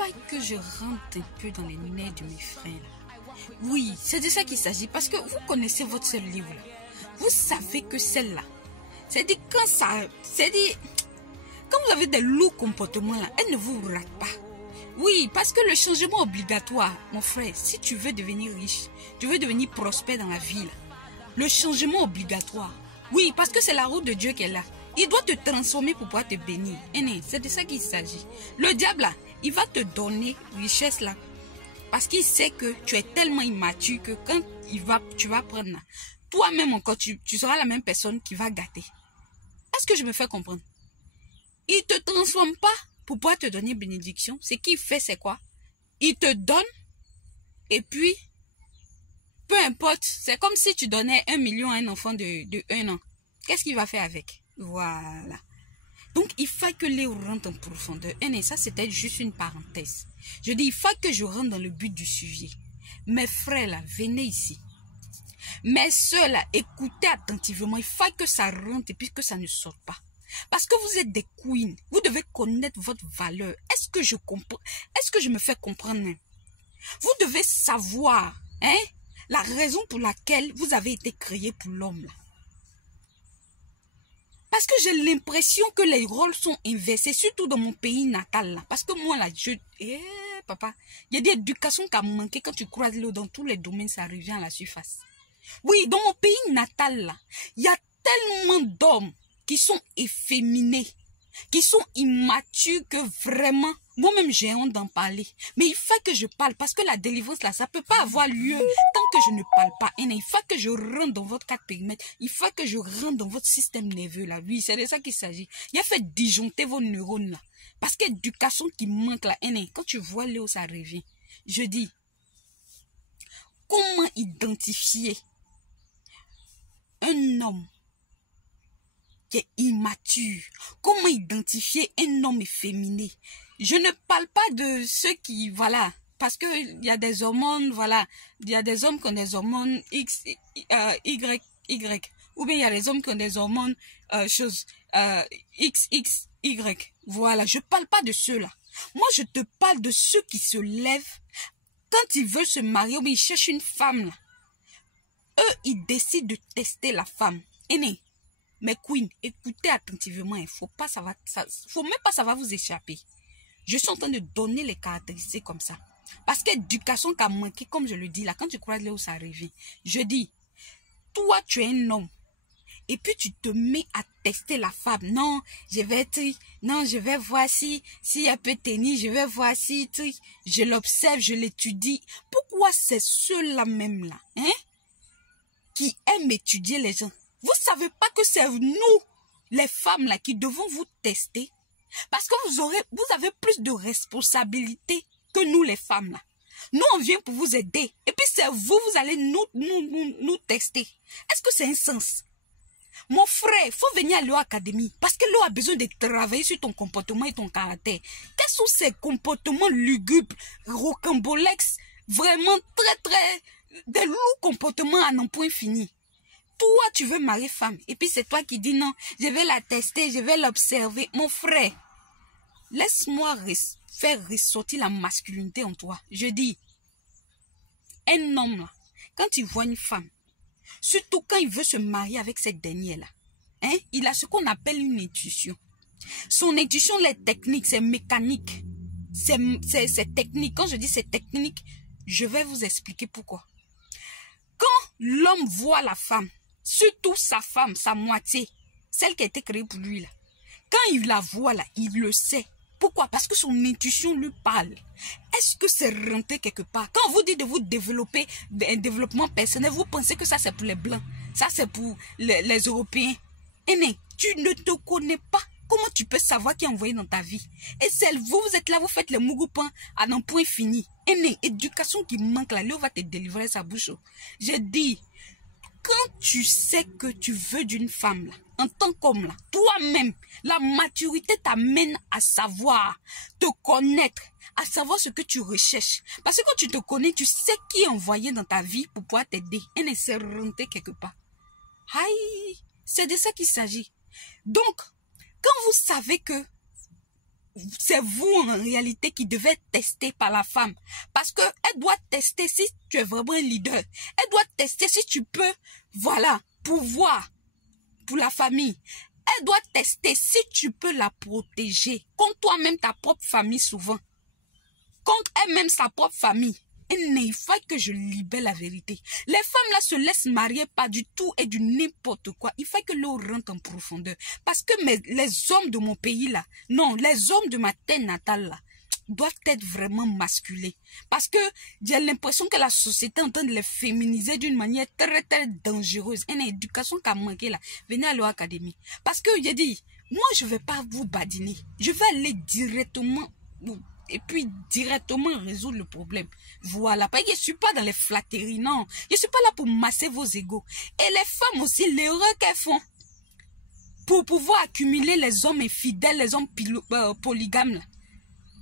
faille que je rentre un peu dans les nerfs de mes frères. Oui, c'est de ça qu'il s'agit. Parce que vous connaissez votre seul livre. Vous savez que celle-là, c'est-à-dire quand vous avez des lourds comportements là, elle ne vous rate pas. Oui, parce que le changement obligatoire, mon frère, si tu veux devenir riche, tu veux devenir prospère dans la vie, là, le changement obligatoire, oui, parce que c'est la route de Dieu qui est là. Il doit te transformer pour pouvoir te bénir. C'est de ça qu'il s'agit. Le diable, là, il va te donner richesse là. Parce qu'il sait que tu es tellement immature que quand tu vas prendre là, toi-même encore, tu seras la même personne qui va gâter. Est-ce que je me fais comprendre? Il ne te transforme pas pour pouvoir te donner bénédiction. Ce qu'il fait, c'est quoi? Il te donne et puis, peu importe, c'est comme si tu donnais 1 million à un enfant de 1 an. Qu'est-ce qu'il va faire avec? Voilà. Donc, il faut que Léo rentre en profondeur. Et ça, c'était juste une parenthèse. Je dis, il faut que je rentre dans le but du sujet. Mes frères, là, venez ici. Mes soeurs, là, écoutez attentivement. Il faut que ça rentre et puis que ça ne sorte pas. Parce que vous êtes des queens. Vous devez connaître votre valeur. Est-ce que je comprends? Est-ce que je me fais comprendre? Vous devez savoir, la raison pour laquelle vous avez été créé pour l'homme, là. Parce que j'ai l'impression que les rôles sont inversés, surtout dans mon pays natal, là. Parce que moi, là, papa, il y a des éducations qui ont manqué quand tu croises l'eau dans tous les domaines, ça revient à la surface. Oui, dans mon pays natal, là, il y a tellement d'hommes qui sont efféminés, qui sont immatures que vraiment, moi-même j'ai honte d'en parler. Mais il faut que je parle parce que la délivrance là, ça ne peut pas avoir lieu tant que je ne parle pas. Et il faut que je rentre dans votre cadre périmètre. Il faut que je rentre dans votre système nerveux là. Oui, c'est de ça qu'il s'agit. Il a fait disjoncter vos neurones là. Parce que l'éducation qui manque là, quand tu vois Léo, ça revient. Je dis, comment identifier un homme qui est immature? Comment identifier un homme efféminé? Je ne parle pas de ceux qui, voilà, parce que il y a des hormones, voilà, il y a des hommes qui ont des hormones X, Y, ou bien il y a des hommes qui ont des hormones X, Y. Voilà, je parle pas de ceux-là. Moi, je te parle de ceux qui se lèvent quand ils veulent se marier ou bien ils cherchent une femme là. Eux, ils décident de tester la femme. Mais queen, écoutez attentivement, faut même pas ça va vous échapper. Je suis en train de donner les caractéristiques comme ça. Parce que l'éducation qui a manqué, comme je le dis là, quand tu crois là où ça revient. Je dis, toi tu es un homme. Et puis tu te mets à tester la femme. Non, je vais voir si elle peut tenir, je vais voir si, je l'observe, je l'étudie. Pourquoi c'est ceux-là même là, qui aiment étudier les gens? Vous savez pas que c'est nous, les femmes là, qui devons vous tester? Parce que vous avez plus de responsabilités que nous les femmes là. Nous on vient pour vous aider. Et puis c'est vous allez nous tester. Est-ce que c'est un sens? Mon frère, il faut venir à l'eau académie. Parce que l'eau a besoin de travailler sur ton comportement et ton caractère. Quels sont ces comportements lugubres, rocambolesques, vraiment des lourds comportements à non point fini? Toi, tu veux marier femme. Et puis c'est toi qui dis non, je vais la tester, je vais l'observer. Mon frère, laisse-moi faire ressortir la masculinité en toi. Je dis, un homme là, quand il voit une femme, surtout quand il veut se marier avec cette dernière-là, il a ce qu'on appelle une intuition. Son intuition, les techniques, c'est mécanique. C'est technique. Quand je dis c'est technique, je vais vous expliquer pourquoi. Quand l'homme voit la femme, surtout sa femme, sa moitié, celle qui a été créée pour lui là, quand il la voit là, il le sait. Pourquoi? Parce que son intuition lui parle. Est-ce que c'est rentré quelque part? Quand vous dites de vous développer un développement personnel, vous pensez que ça c'est pour les blancs, ça c'est pour les Européens. Tu ne te connais pas. Comment tu peux savoir qui est envoyé dans ta vie? Et c'est vous êtes là, vous faites les mougoupans à n'en point fini. Éducation qui manque là, Léo va te délivrer sa bouche. Je dis, quand tu sais que tu veux d'une femme là, en tant qu'homme là, toi-même, la maturité t'amène à savoir, te connaître, à savoir ce que tu recherches. Parce que quand tu te connais, tu sais qui est envoyé dans ta vie pour pouvoir t'aider. Et c'est rentré quelque part. Aïe, c'est de ça qu'il s'agit. Donc, quand vous savez que c'est vous en réalité qui devez être testé par la femme. Parce que elle doit tester si tu es vraiment un leader. Elle doit tester si tu peux, voilà, pouvoir pour la famille. Elle doit tester si tu peux la protéger contre toi-même, ta propre famille souvent. Contre elle-même, sa propre famille. Et il faut que je libère la vérité. Les femmes là se laissent marier pas du tout et du n'importe quoi. Il faut que l'eau rentre en profondeur. Parce que les hommes de mon pays là, non, les hommes de ma terre natale là, doivent être vraiment masculins. Parce que j'ai l'impression que la société est en train de les féminiser d'une manière très très dangereuse. Une éducation qui a manqué là. Venez à l'académie. Parce que j'ai dit, moi je vais pas vous badiner. Je vais aller directement et puis directement résoudre le problème. Voilà, parce que je ne suis pas dans les flatteries, non. Je ne suis pas là pour masser vos égos. Et les femmes aussi, l'erreur qu'elles font pour pouvoir accumuler les hommes infidèles, les hommes polygames, là.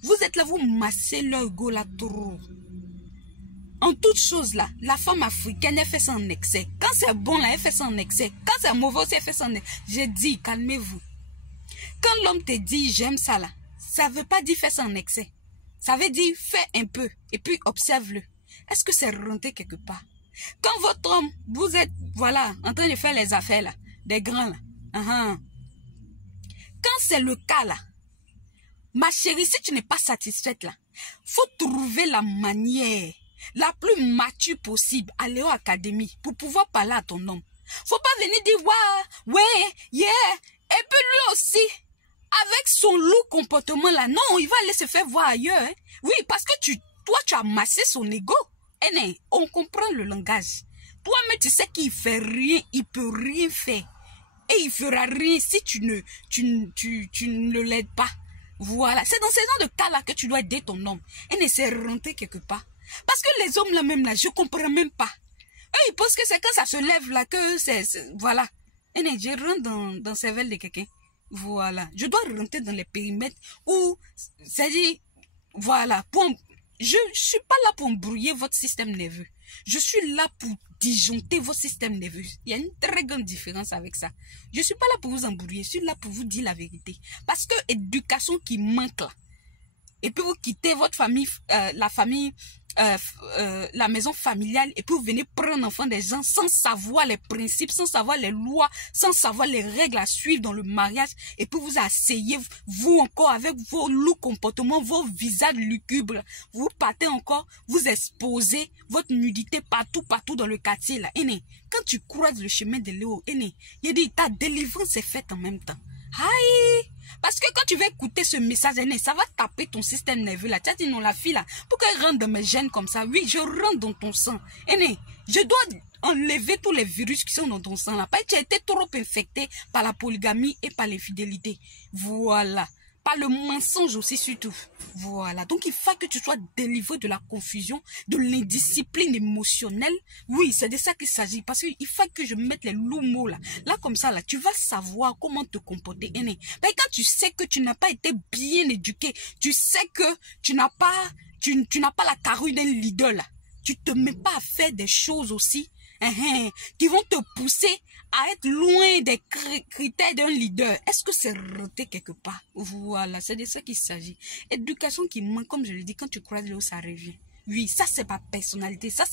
Vous êtes là, vous massez leur ego là trop. En toute chose là, la femme africaine, elle fait ça en excès. Quand c'est bon là, elle fait ça en excès. Quand c'est mauvais aussi, elle fait ça en excès. J'ai dit, calmez-vous. Quand l'homme te dit, j'aime ça là, ça ne veut pas dire faire ça en excès. Ça veut dire, fais un peu et puis observe-le. Est-ce que c'est rentré quelque part? Quand votre homme, vous êtes, voilà, en train de faire les affaires là, des grands là. Quand c'est le cas là, ma chérie, si tu n'es pas satisfaite là, faut trouver la manière la plus mature possible, aller à l'académie pour pouvoir parler à ton homme. Faut pas venir dire, ouais, yeah, et puis lui aussi. Avec son lourd comportement là, non, il va aller se faire voir ailleurs. Hein. Oui, parce que toi, tu as massé son ego. Eh, on comprend le langage. Toi-même, tu sais qu'il fait rien, il peut rien faire. Et il fera rien si tu ne le l'aides pas. Voilà, c'est dans ces genres de cas-là que tu dois aider ton homme. Et c'est rentré quelque part. Parce que les hommes là même là, je comprends même pas. Eux, ils pensent que c'est quand ça se lève là que c'est voilà. Et je rentre dans le cerveau de quelqu'un. Voilà, je dois rentrer dans les périmètres où, c'est-à-dire, voilà, je suis pas là pour embrouiller votre système nerveux. Je suis là pour disjoncter votre système nerveux. Il y a une très grande différence avec ça. Je suis pas là pour vous embrouiller, je suis là pour vous dire la vérité. Parce que éducation qui manque là, et puis vous quittez votre famille, la maison familiale, et puis vous venez prendre l'enfant des gens sans savoir les principes, sans savoir les lois, sans savoir les règles à suivre dans le mariage, et puis vous asseyez, vous encore avec vos lourds comportements, vos visages lugubres, vous partez encore, vous exposez votre nudité partout dans le quartier là. Quand tu croises le chemin de Léo, il dit ta délivrance est faite en même temps. Aïe! Parce que quand tu vas écouter ce message, ça va taper ton système nerveux là. Tu as dit non, la fille là, pour qu'elle rentre dans mes gènes comme ça, oui, je rentre dans ton sang. Je dois enlever tous les virus qui sont dans ton sang là. Parce que tu as été trop infecté par la polygamie et par l'infidélité. Voilà. Par le mensonge aussi surtout. Voilà. Donc il faut que tu sois délivré de la confusion, de l'indiscipline émotionnelle. Oui, c'est de ça qu'il s'agit. Parce qu'il faut que je mette les lourds mots là. Là comme ça là, tu vas savoir comment te comporter. Mais quand tu sais que tu n'as pas été bien éduqué, tu sais que tu n'as pas la carrure d'un leader là. Tu te mets pas à faire des choses aussi qui vont te pousser à être loin des critères d'un leader. Est-ce que c'est raté quelque part? Voilà, c'est de ça qu'il s'agit. Éducation qui manque, comme je l'ai dit, quand tu croises l'eau, ça revient. Oui, ça c'est ma personnalité, ça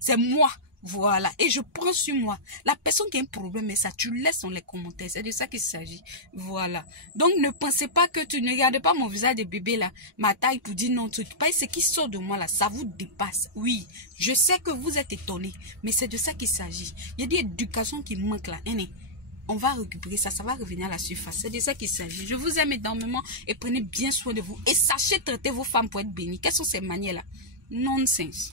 c'est moi. Voilà, et je prends sur moi. La personne qui a un problème, mais ça, tu le laisses dans les commentaires. C'est de ça qu'il s'agit. Voilà. Donc, ne pensez pas que tu ne regardez pas mon visage de bébé là, ma taille pour dire non, tout. Pas ce qui sort de moi là, ça vous dépasse. Oui, je sais que vous êtes étonnés, mais c'est de ça qu'il s'agit. Il y a des éducations qui manquent là. On va récupérer ça, ça va revenir à la surface. C'est de ça qu'il s'agit. Je vous aime énormément et prenez bien soin de vous. Et sachez traiter vos femmes pour être bénies. Quelles sont ces manières là? Nonsense.